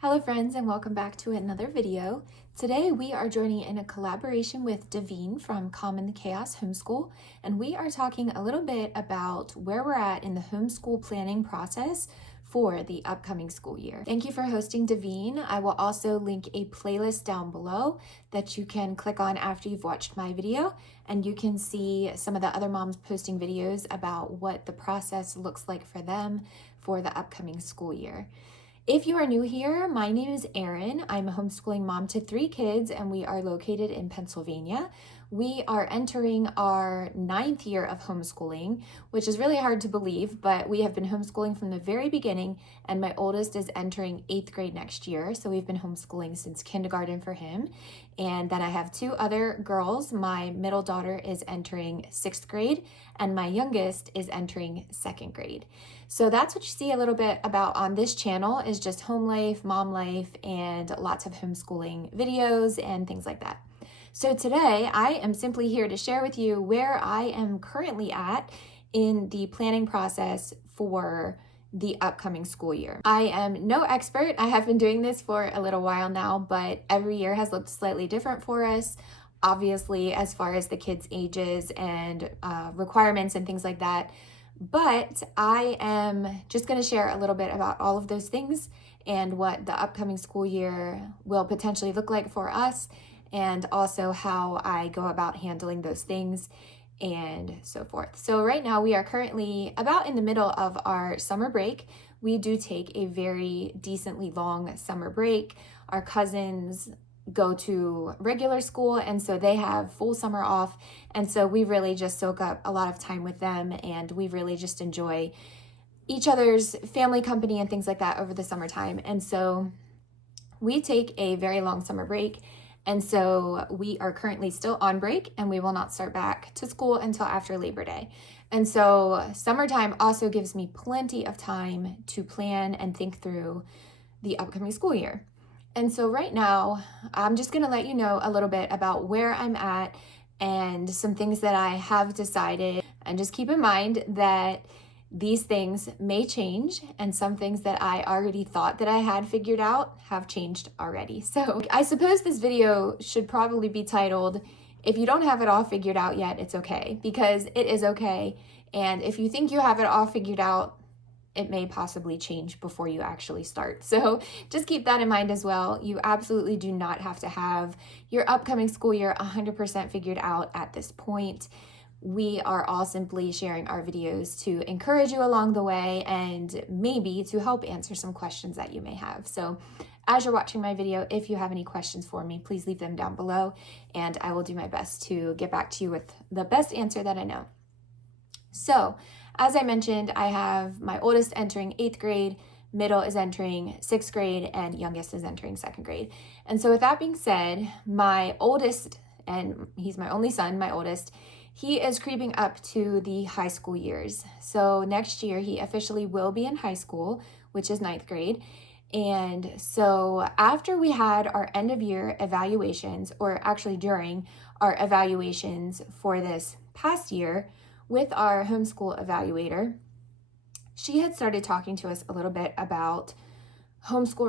Hello friends, and welcome back to another video. Today we are joining in a collaboration with Davine from Calm in the Chaos Homeschool, and we are talking a little bit about where we're at in the homeschool planning process for the upcoming school year. Thank you for hosting, Davine. I will also link a playlist down below that you can click on after you've watched my video, and you can see some of the other moms posting videos about what the process looks like for them for the upcoming school year. If you are new here, my name is Erin. I'm a homeschooling mom to 3 kids, and we are located in Pennsylvania. We are entering our 9th year of homeschooling, which is really hard to believe, but we have been homeschooling from the very beginning, and my oldest is entering 8th grade next year, so we've been homeschooling since kindergarten for him. And then I have 2 other girls. My middle daughter is entering 6th grade, and my youngest is entering 2nd grade. So that's what you see a little bit about on this channel, is just home life, mom life, and lots of homeschooling videos and things like that. So today I am simply here to share with you where I am currently at in the planning process for the upcoming school year. I am no expert. I have been doing this for a little while now, but every year has looked slightly different for us. Obviously, as far as the kids' ages and requirements and things like that. But I am just going to share a little bit about all of those things and what the upcoming school year will potentially look like for us, and also how I go about handling those things and so forth. So right now we are currently about in the middle of our summer break. We do take a very decently long summer break. Our cousins go to regular school, and so they have full summer off, and so we really just soak up a lot of time with them, and we really just enjoy each other's family company and things like that over the summertime. And so we take a very long summer break, and so we are currently still on break, and we will not start back to school until after Labor Day. And so summertime also gives me plenty of time to plan and think through the upcoming school year. And so right now, I'm just going to let you know a little bit about where I'm at and some things that I have decided. And just keep in mind that these things may change, and some things that I already thought that I had figured out have changed already. So I suppose this video should probably be titled, "If you don't have it all figured out yet, it's okay," because it is okay. And if you think you have it all figured out, it may possibly change before you actually start. So just keep that in mind as well. You absolutely do not have to have your upcoming school year 100% figured out at this point. We are all simply sharing our videos to encourage you along the way and maybe to help answer some questions that you may have. So as you're watching my video, if you have any questions for me, please leave them down below, and I will do my best to get back to you with the best answer that I know. So, as I mentioned, I have my oldest entering 8th grade, middle is entering 6th grade, and youngest is entering 2nd grade. And so with that being said, my oldest, and he's my only son, my oldest, he is creeping up to the high school years. So next year he officially will be in high school, which is 9th grade. And so after we had our end of year evaluations, or actually during our evaluations for this past year, with our homeschool evaluator, she had started talking to us a little bit about high school homeschool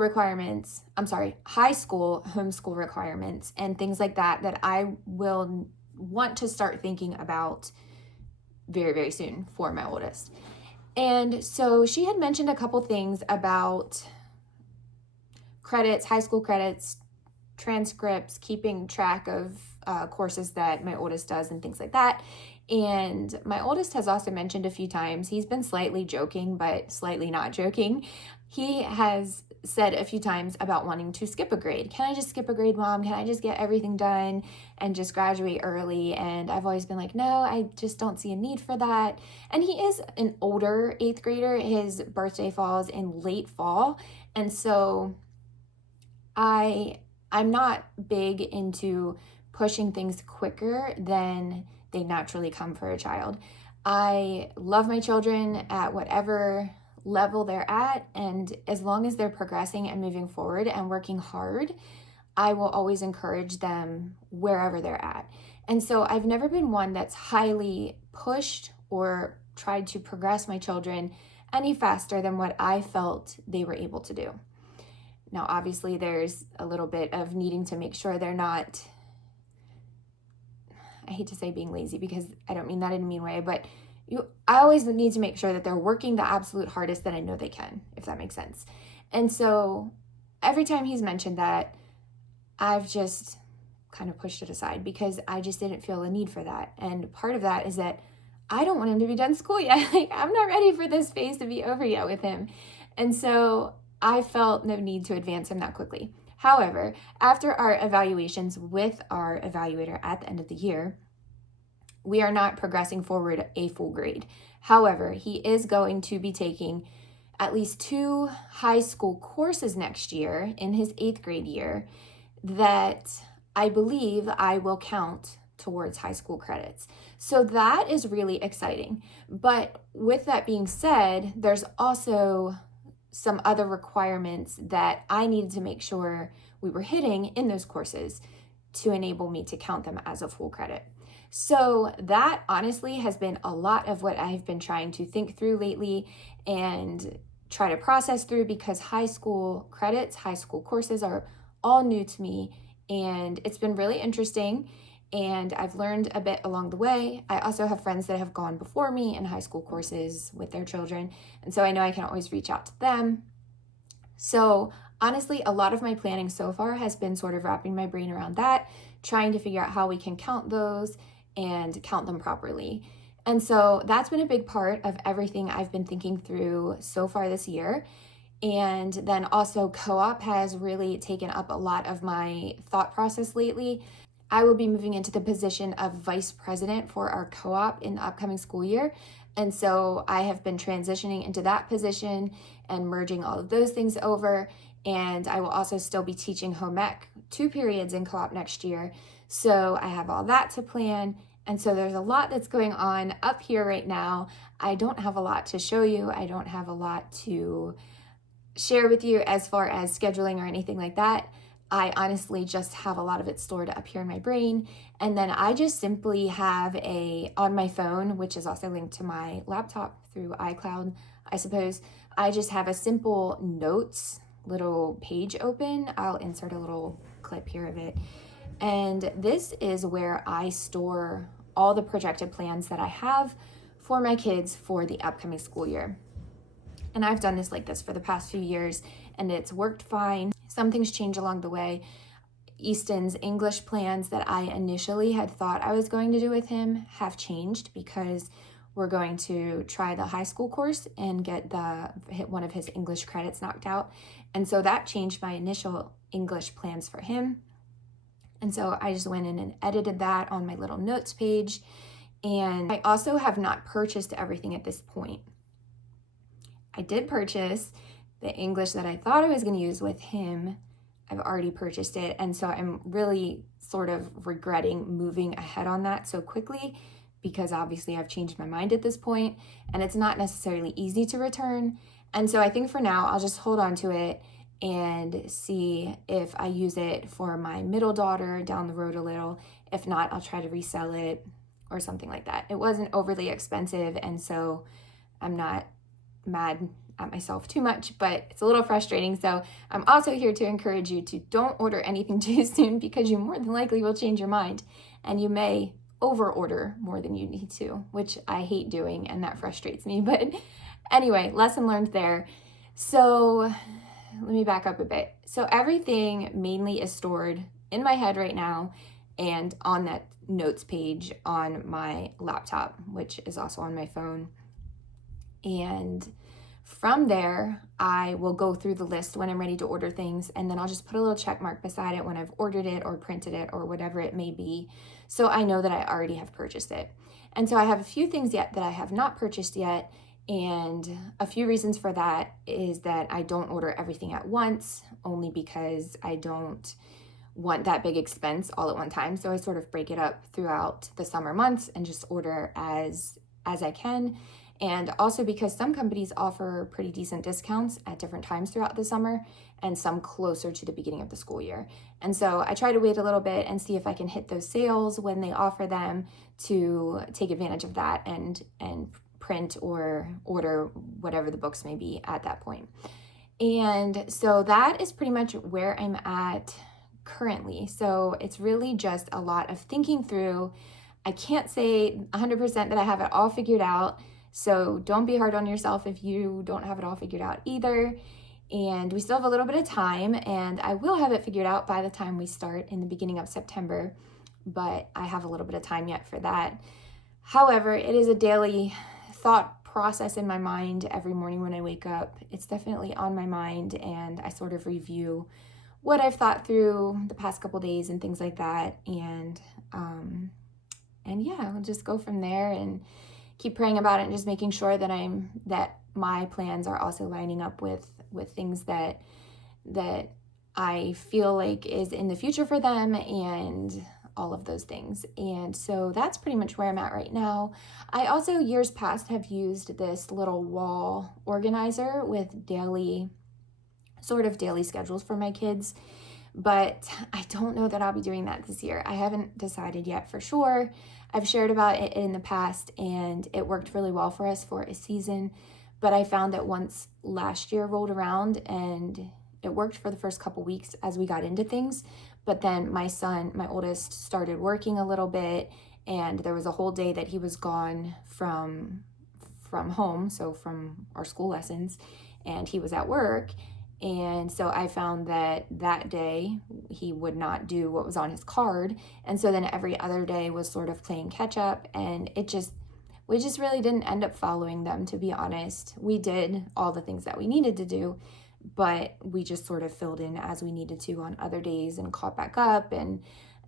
requirements and things like that, that I will want to start thinking about very, very soon for my oldest. And so she had mentioned a couple things about credits, high school credits, transcripts, keeping track of courses that my oldest does and things like that. And my oldest has also mentioned a few times, he's been slightly joking, but slightly not joking. He has said a few times about wanting to skip a grade. Can I just skip a grade, Mom? Can I just get everything done and just graduate early? And I've always been like, no, I just don't see a need for that. And he is an older 8th grader. His birthday falls in late fall. And so I'm not big into pushing things quicker than they naturally come for a child. I love my children at whatever level they're at, and as long as they're progressing and moving forward and working hard, I will always encourage them wherever they're at. And so I've never been one that's highly pushed or tried to progress my children any faster than what I felt they were able to do. Now, obviously, there's a little bit of needing to make sure they're not, I hate to say being lazy because I don't mean that in a mean way, but I always need to make sure that they're working the absolute hardest that I know they can, if that makes sense. And so every time he's mentioned that, I've just kind of pushed it aside because I just didn't feel a need for that. And part of that is that I don't want him to be done school yet. Like, I'm not ready for this phase to be over yet with him. And so I felt no need to advance him that quickly. However, after our evaluations with our evaluator at the end of the year, we are not progressing forward a full grade. However, he is going to be taking at least 2 high school courses next year in his 8th grade year that I believe I will count towards high school credits. So that is really exciting. But with that being said, there's also some other requirements that I needed to make sure we were hitting in those courses to enable me to count them as a full credit. So that honestly has been a lot of what I've been trying to think through lately and try to process through, because high school credits, high school courses are all new to me, and it's been really interesting, and I've learned a bit along the way. I also have friends that have gone before me in high school courses with their children, and so I know I can always reach out to them. So honestly, a lot of my planning so far has been sort of wrapping my brain around that, trying to figure out how we can count those and count them properly. And so that's been a big part of everything I've been thinking through so far this year. And then also co-op has really taken up a lot of my thought process lately. I will be moving into the position of vice president for our co-op in the upcoming school year. And so I have been transitioning into that position and merging all of those things over. And I will also still be teaching home ec 2 periods in co-op next year. So I have all that to plan. And so there's a lot that's going on up here right now. I don't have a lot to show you. I don't have a lot to share with you as far as scheduling or anything like that. I honestly just have a lot of it stored up here in my brain. And then I just simply have on my phone, which is also linked to my laptop through iCloud, I suppose, I just have a simple notes little page open. I'll insert a little clip here of it. And this is where I store all the projected plans that I have for my kids for the upcoming school year. And I've done this like this for the past few years, and it's worked fine. Some things change along the way. Easton's English plans that I initially had thought I was going to do with him have changed because we're going to try the high school course and hit one of his English credits knocked out. And so that changed my initial English plans for him. And so I just went in and edited that on my little notes page. And I also have not purchased everything at this point. I did purchase the English that I thought I was going to use with him. I've already purchased it. And so I'm really sort of regretting moving ahead on that so quickly, because obviously I've changed my mind at this point and it's not necessarily easy to return. And so I think for now, I'll just hold on to it and see if I use it for my middle daughter down the road a little. If not, I'll try to resell it or something like that. It wasn't overly expensive, and so I'm not mad at myself too much, but it's a little frustrating. So I'm also here to encourage you to don't order anything too soon, because you more than likely will change your mind and you may over order more than you need to, which I hate doing and that frustrates me. But anyway, lesson learned there. So let me back up a bit. So everything mainly is stored in my head right now and on that notes page on my laptop, which is also on my phone. And from there, I will go through the list when I'm ready to order things, and then I'll just put a little check mark beside it when I've ordered it or printed it or whatever it may be, so I know that I already have purchased it. And so I have a few things yet that I have not purchased yet, and a few reasons for that is that I don't order everything at once, only because I don't want that big expense all at one time. So I sort of break it up throughout the summer months and just order as I can. And also because some companies offer pretty decent discounts at different times throughout the summer, and some closer to the beginning of the school year. And so I try to wait a little bit and see if I can hit those sales when they offer them, to take advantage of that and print or order whatever the books may be at that point. And so that is pretty much where I'm at currently. So it's really just a lot of thinking through. I can't say 100% that I have it all figured out. So don't be hard on yourself if you don't have it all figured out either. And we still have a little bit of time, and I will have it figured out by the time we start in the beginning of September, but I have a little bit of time yet for that. However, it is a daily thought process in my mind every morning when I wake up. It's definitely on my mind, and I sort of review what I've thought through the past couple days and things like that. And yeah, I'll just go from there and keep praying about it and just making sure that my plans are also lining up with things that I feel like is in the future for them and all of those things. And so that's pretty much where I'm at right now. I also, years past, have used this little wall organizer with daily schedules for my kids, but I don't know that I'll be doing that this year. I haven't decided yet for sure. I've shared about it in the past, and it worked really well for us for a season, but I found that once last year rolled around, and it worked for the first couple weeks as we got into things, but then my son, my oldest, started working a little bit, and there was a whole day that he was gone from home, so from our school lessons, and he was at work. And so I found that day he would not do what was on his card. And so then every other day was sort of playing catch up, and we just really didn't end up following them, to be honest. We did all the things that we needed to do, but we just sort of filled in as we needed to on other days and caught back up. And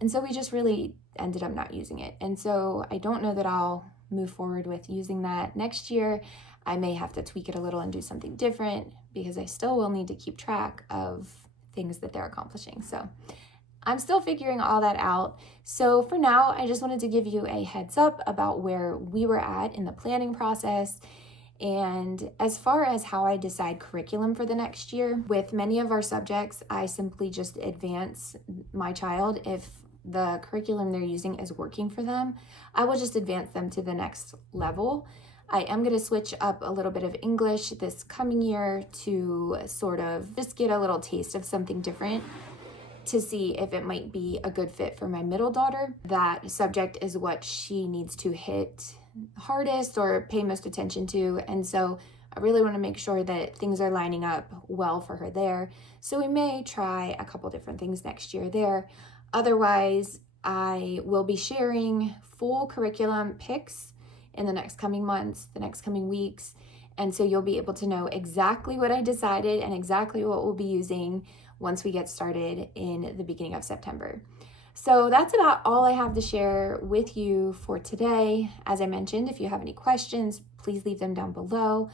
so we just really ended up not using it. And so I don't know that I'll move forward with using that next year. I may have to tweak it a little and do something different, because I still will need to keep track of things that they're accomplishing. So I'm still figuring all that out. So for now, I just wanted to give you a heads up about where we were at in the planning process. And as far as how I decide curriculum for the next year, with many of our subjects, I simply just advance my child. If the curriculum they're using is working for them, I will just advance them to the next level. I am going to switch up a little bit of English this coming year to sort of just get a little taste of something different, to see if it might be a good fit for my middle daughter. That subject is what she needs to hit hardest or pay most attention to. And so I really want to make sure that things are lining up well for her there. So we may try a couple different things next year there. Otherwise, I will be sharing full curriculum picks in the next coming months, the next coming weeks. And so you'll be able to know exactly what I decided and exactly what we'll be using once we get started in the beginning of September. So that's about all I have to share with you for today. As I mentioned, if you have any questions, please leave them down below.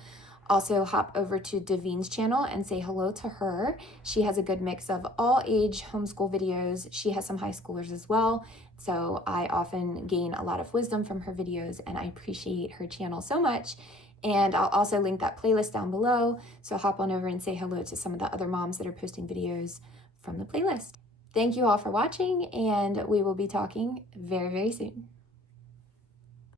Also, hop over to Daveen's channel and say hello to her. She has a good mix of all age homeschool videos. She has some high schoolers as well. So I often gain a lot of wisdom from her videos, and I appreciate her channel so much. And I'll also link that playlist down below. So hop on over and say hello to some of the other moms that are posting videos from the playlist. Thank you all for watching, and we will be talking very, very soon.